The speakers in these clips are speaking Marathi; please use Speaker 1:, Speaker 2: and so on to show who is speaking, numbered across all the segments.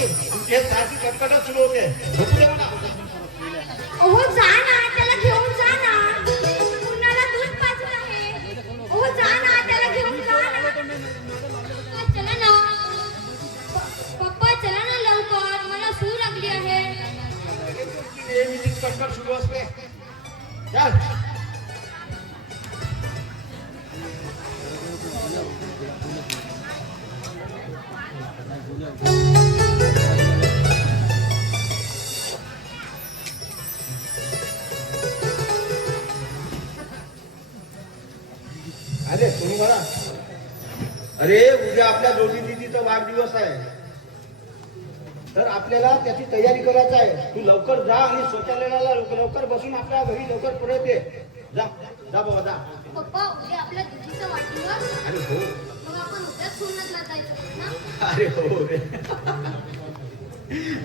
Speaker 1: हे
Speaker 2: सारखी कटकटच सुरू होते. झोपू दे मला
Speaker 1: ओहो जा ना त्याला घेऊन जा ना. मुन्नाला दूध पाजलं आहे. ओहो जा ना त्याला घेऊन जा ना. पप्पा, चला ना. प- पप्पा चला ना लवकर. मला सू लागली आहे.
Speaker 2: नेहमीचीच कटकट सुरू असते. चल. आपल्या जोडी दिदीचा वाढदिवस आहे. तर आपल्याला त्याची तयारी करायची आहे. तू लवकर जा आणि शौचालयाला लवकर बसून आपल्या घरी लवकर परत ये. जा. जा बाबा जा.
Speaker 1: पप्पा उद्या आपल्या दिदीचा वाढदिवस.
Speaker 2: अरे हो.
Speaker 1: मग आपण उद्याच सोडण्यात जायचं ना?
Speaker 2: अरे हो रे.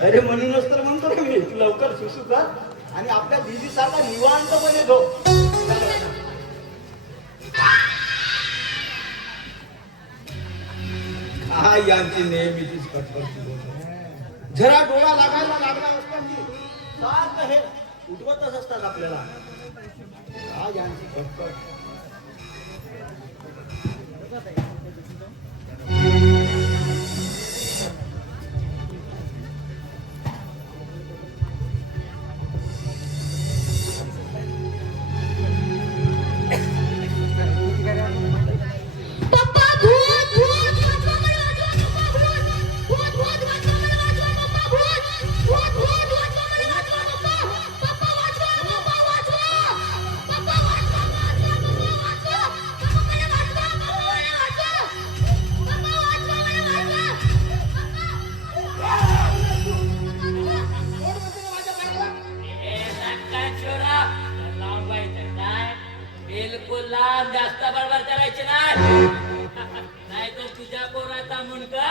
Speaker 2: अरे म्हणूनच तर म्हणतो ना मी तू लवकर सुसू कर आणि आपल्या दिदी सारखा निवांतपणे झोप. हा यांची नेहमीचीच कटकट जरा डोळा लागायला लागला असता हे उठवतच असतात आपल्याला. हा यांची कटकट
Speaker 3: बिलकुल जास्त बडबड करायची नाही नाही तर तुझ्या पोराचा मुंडका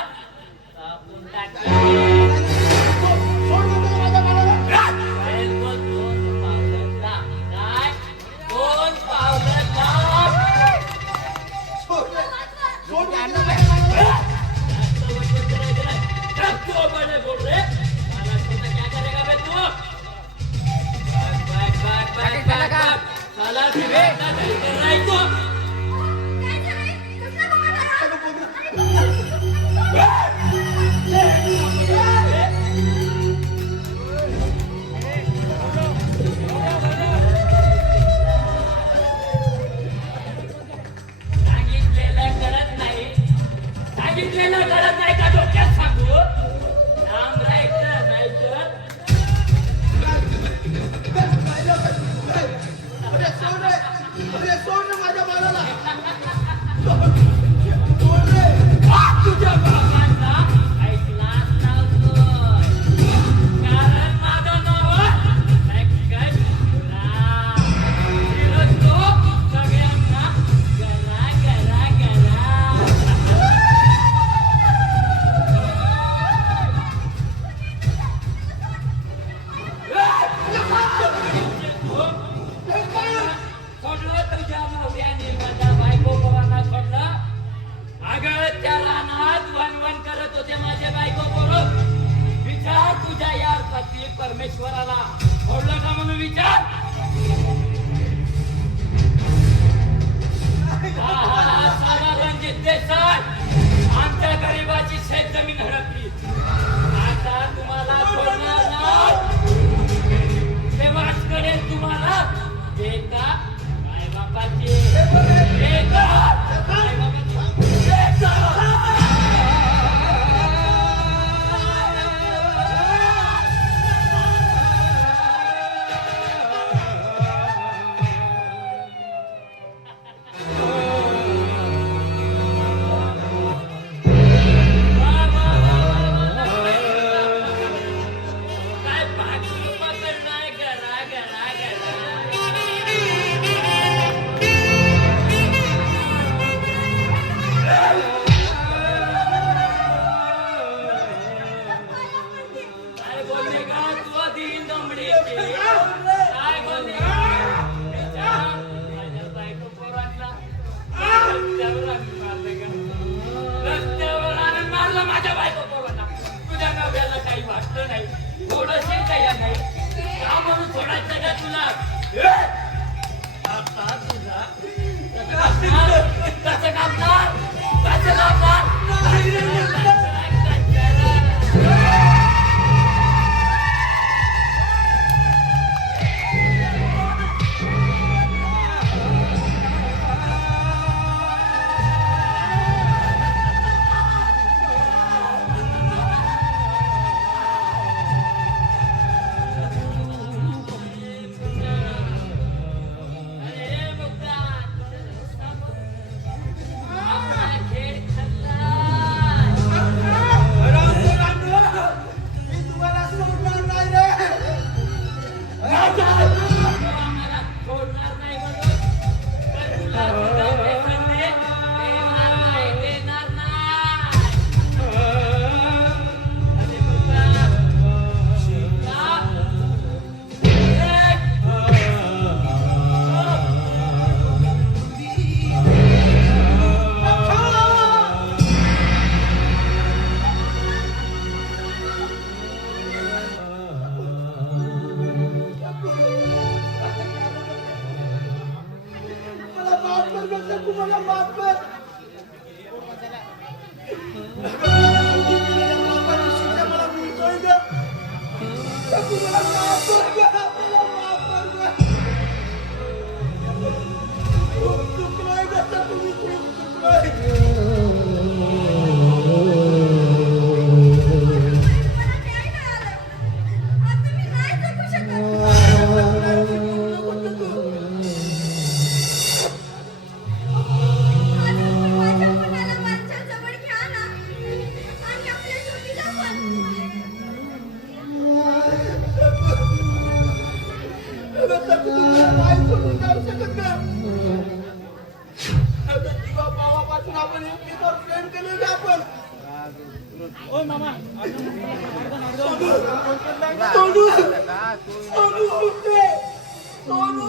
Speaker 3: कापून टाकेल. बिलकुल
Speaker 2: सोड रे सोड माझ्या बाळाला.
Speaker 3: จะรับรัก
Speaker 2: Hanggang ko. Aku malah lapar Sonu